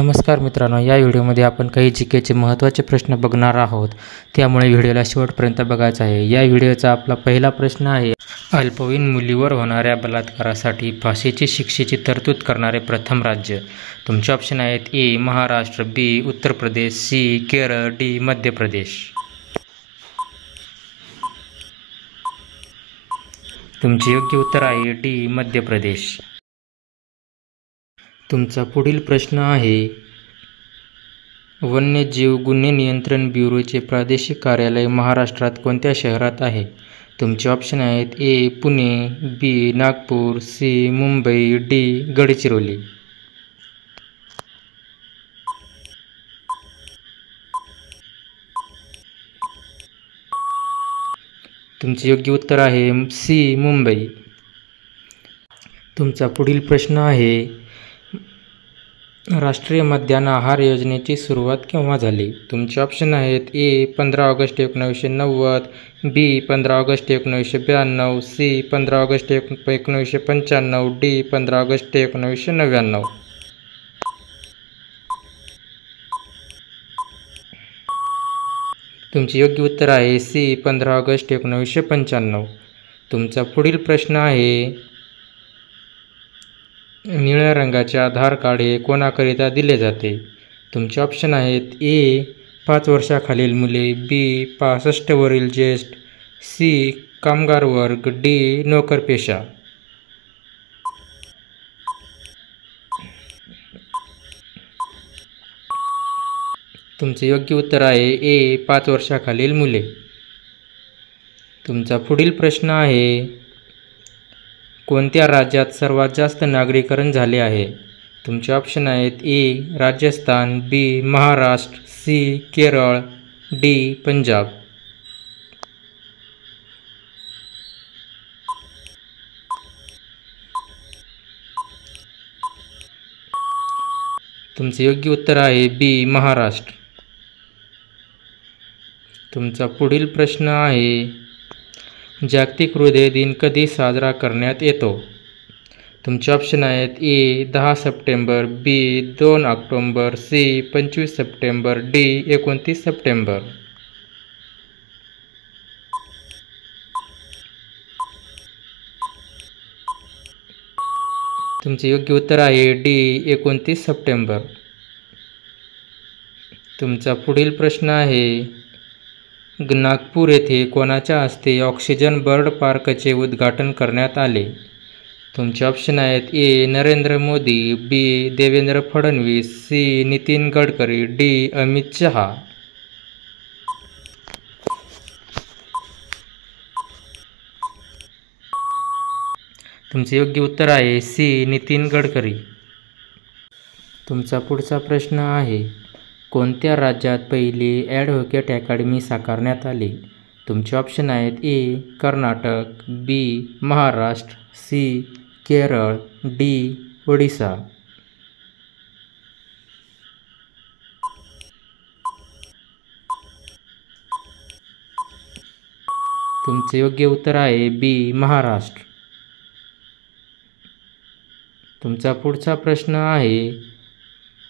नमस्कार मित्रांनो, या व्हिडिओमध्ये आपण काही जीकेचे महत्त्वाचे प्रश्न बघणार आहोत. त्यामुळे व्हिडिओला शेवटपर्यंत बघायचा आहे. या व्हिडिओचा आपला पहिला प्रश्न आहे, अल्पवयीन मुलीवर होणाऱ्या बलात्कारासाठी फाशीची शिक्षेची तरतूद करणारे प्रथम राज्य. तुमचे ऑप्शन आहेत: ए महाराष्ट्र, बी उत्तर प्रदेश, सी केरळ, डी मध्य प्रदेश. तुमचे योग्य उत्तर आहे डी मध्य प्रदेश. तुमचा पुढील प्रश्न आहे, वन्यजीव गुन्हे नियंत्रण ब्युरोचे प्रादेशिक कार्यालय महाराष्ट्रात कोणत्या शहरात आहे? तुमचे ऑप्शन आहेत: ए पुणे, बी नागपूर, सी मुंबई, डी गडचिरोली. तुमचे योग्य उत्तर आहे सी मुंबई. तुमचा पुढील प्रश्न आहे, राष्ट्रीय मध्यान्ह आहार योजनेची सुरुवात केव्हा झाली? तुमचे ऑप्शन आहेत: A 15 August 1990, B 15 August 1992, C 15 August 1995, D 15 August 1999. तुमचे योग्य उत्तर आहे सी 15 ऑगस्ट 1995. तुमचा पुढील प्रश्न आहे, निळ्या रंगाचे आधार कार्ड हे कोणाकरिता दिले जाते? तुमचे ऑप्शन आहेत: ए 5 वर्षाखालील मुले, बी 65 वरील ज्येष्ठ, सी कामगार वर्ग, डी नोकरपेशा. तुमचे योग्य उत्तर आहे ए 5 वर्षाखालील मुले. तुमचा पुढील प्रश्न आहे, कोणत्या राज्यात सर्वात जास्त नागरीकरण झाले आहे? तुमचे ऑप्शन आहेत: ए राजस्थान, बी महाराष्ट्र, सी केरळ, डी पंजाब. तुमचे योग्य उत्तर आहे बी महाराष्ट्र. तुमचा पुढील प्रश्न आहे, जागतिक हृदय दिन कधी साजरा करण्यात येतो? तुमचे ऑप्शन आहेत: ए 10 सप्टेंबर, बी 2 ऑक्टोंबर, सी 25 सप्टेंबर, डी 29 सप्टेंबर. तुमचे योग्य उत्तर आहे डी 29 सप्टेंबर. तुमचा पुढील प्रश्न आहे, नागपूर येथे कोणाच्या हस्ते ऑक्सिजन बर्ड पार्कचे उद्घाटन करण्यात आले? तुमचे ऑप्शन आहेत: ए नरेंद्र मोदी, बी देवेंद्र फडणवीस, सी नितीन गडकरी, डी अमित शहा. तुमचे योग्य उत्तर आहे सी नितीन गडकरी. तुमचा पुढचा प्रश्न आहे, कोणत्या राज्यात पहिली ॲडव्होकेट अकॅडमी साकारण्यात आली? तुमचे ऑप्शन आहेत: ए कर्नाटक, बी महाराष्ट्र, सी केरळ, डी ओडिशा. तुमचे योग्य उत्तर आहे बी महाराष्ट्र. तुमचा पुढचा प्रश्न आहे,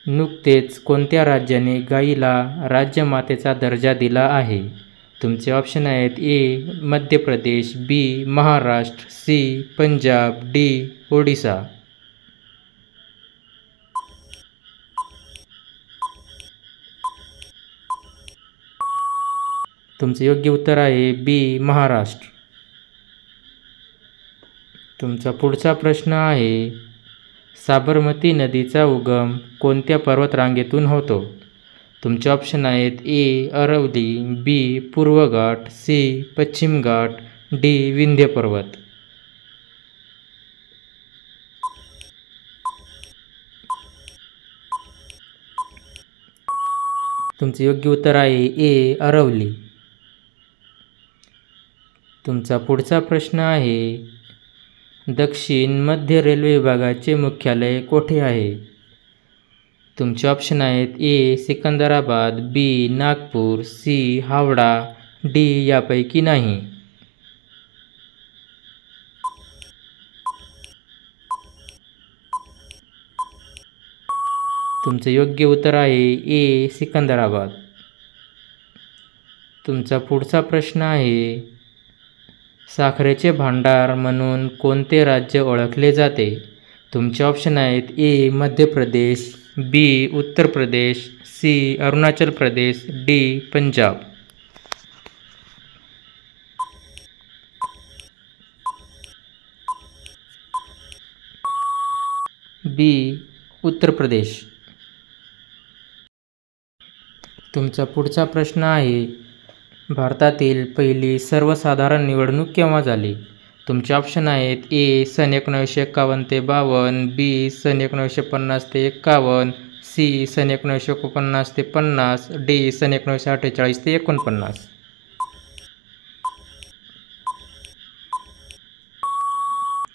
नुकतेच कोणत्या राज्याने गायीला राज्यमातेचा दर्जा दिला आहे? तुमचे ऑप्शन आहेत: ए मध्य प्रदेश, बी महाराष्ट्र, सी पंजाब, डी ओडिशा. तुमचे योग्य उत्तर आहे बी महाराष्ट्र. तुमचा पुढचा प्रश्न आहे, साबरमती नदीचा उगम कोणत्या पर्वतरांगेतून होतो? तुमचे ऑप्शन आहेत: ए अरवली, बी पूर्व घाट, सी पश्चिम घाट, डी विंध्य पर्वत. तुमचे योग्य उत्तर आहे ए अरवली. तुमचा पुढचा प्रश्न आहे, दक्षिण मध्य रेल्वे विभागाचे मुख्यालय कोठे आहे? तुमचे ऑप्शन आहेत: ए सिकंदराबाद, बी नागपूर, सी हावडा, डी यापैकी नाही. तुमचे योग्य उत्तर आहे ए सिकंदराबाद. तुमचा पुढचा प्रश्न आहे, साखरेचे भांडार म्हणून कोणते राज्य ओळखले जाते? तुमचे ऑप्शन आहेत ए मध्य प्रदेश, बी उत्तर प्रदेश, सी अरुणाचल प्रदेश, डी पंजाब. बी उत्तर प्रदेश. तुमचा पुढचा प्रश्न आहे, भारतातील पहिली सर्वसाधारण निवडणूक केव्हा झाली? तुमचे ऑप्शन आहेत ए सन 1951 ते 52, बी सन 1950 ते 51, सी सन 1949 ते 50, डी सन 1948 ते 49.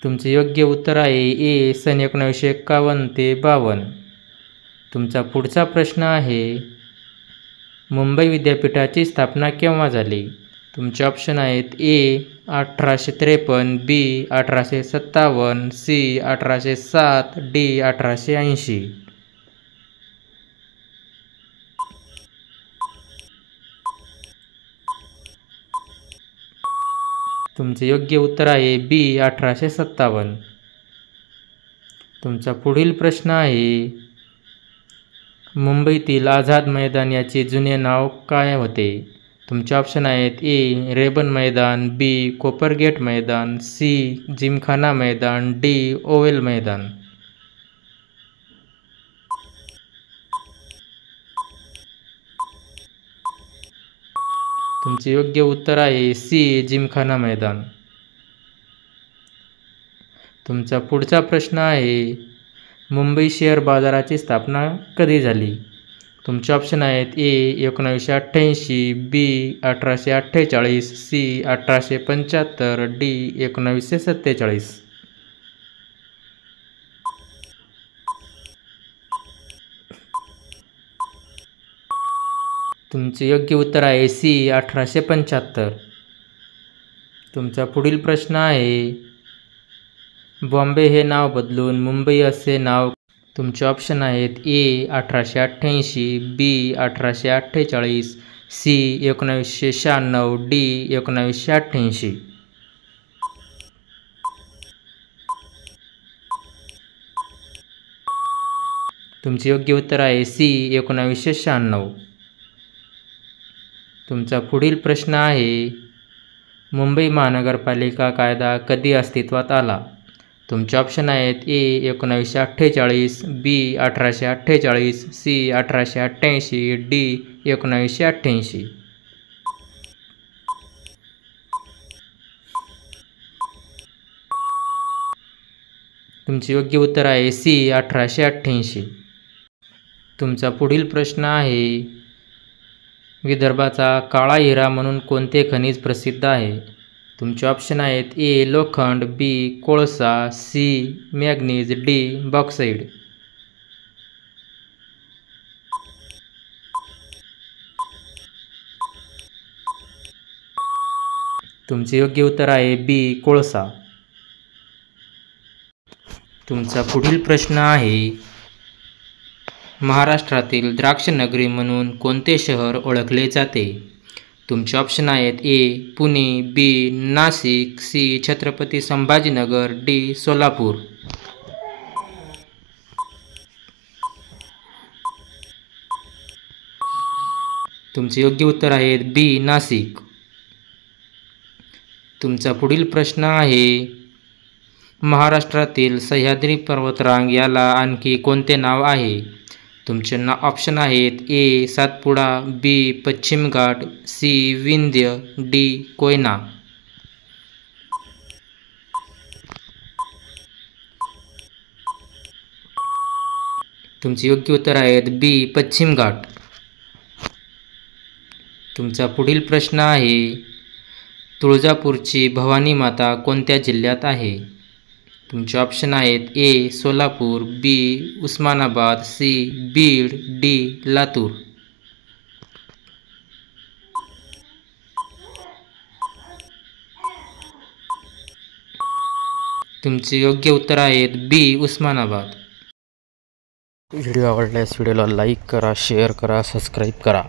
तुमचे योग्य उत्तर आहे ए सन 1951 ते 52. तुमचा पुढचा प्रश्न आहे, मुंबई विद्यापीठाची स्थापना केव्हा झाली? तुमचे ऑप्शन आहेत ए 1853, बी 1857, सी 1807, डी 1880. तुमचे योग्य उत्तर आहे बी 1857. तुमचा पुढील प्रश्न आहे, मुंबईतील आझाद मैदान याचे जुने नाव काय होते? तुमचे ऑप्शन आहेत ए रेबन मैदान, बी कोपरगेट मैदान, सी जिमखाना मैदान, डी ओवेल मैदान. तुमचे योग्य उत्तर आहे सी जिमखाना मैदान. तुमचा पुढचा प्रश्न आहे, मुंबई शेअर बाजाराची स्थापना कधी झाली? तुमचे ऑप्शन आहेत ए 1988, बी 1848, सी 1875, डी 1947. तुमचे योग्य उत्तर आहे सी 1875. तुमचा पुढील प्रश्न आहे, बॉम्बे हे नाव बदलून मुंबई असे नाव. तुमचे ऑप्शन आहेत ए 1888, बी 1848, सी 1996, डी 1988. तुमचे योग्य उत्तर आहे सी 1996. तुमचा पुढील प्रश्न आहे, मुंबई महानगरपालिका कायदा कधी अस्तित्वात आला? तुमचे ऑप्शन आहेत ए 1948, बी 1848, सी 1888, डी 1988. तुमचे योग्य उत्तर आहे सी 1888. तुमचा पुढील प्रश्न आहे, विदर्भाचा काळा हिरा म्हणून कोणते खनिज प्रसिद्ध आहे? तुमचे ऑप्शन आहेत ए लोखंड, बी कोळसा, सी मॅग्नीज, डी बॉक्साईड. तुमचे योग्य उत्तर आहे बी कोळसा. तुमचा पुढील प्रश्न आहे, महाराष्ट्रातील द्राक्ष नगरी म्हणून कोणते शहर ओळखले जाते? तुमचे ऑप्शन आहेत ए पुणे, बी नाशिक, सी छत्रपती संभाजीनगर, डी सोलापूर. तुमचे योग्य उत्तर आहे बी नाशिक. तुमचा पुढील प्रश्न आहे, महाराष्ट्रातील सह्याद्री पर्वतरांग याला आणखी कोणते नाव आहे? तुमचे ऑप्शन आहेत ए सातपुडा, बी पश्चिम घाट, सी विंध्य, डी कोयना. तुमचे योग्य उत्तर आहेत बी पश्चिम घाट. तुमचा पुढील प्रश्न आहे, तुळजापूरची भवानी माता कोणत्या जिल्ह्यात आहे? तुमचे ऑप्शन आहेत ए सोलापूर, बी उस्मानाबाद, सी बीड, डी लातूर. तुमचे योग्य उत्तर आहेत बी उस्मानाबाद. व्हिडिओ आवडल्यास व्हिडिओला लाईक करा, शेअर करा, सबस्क्राईब करा.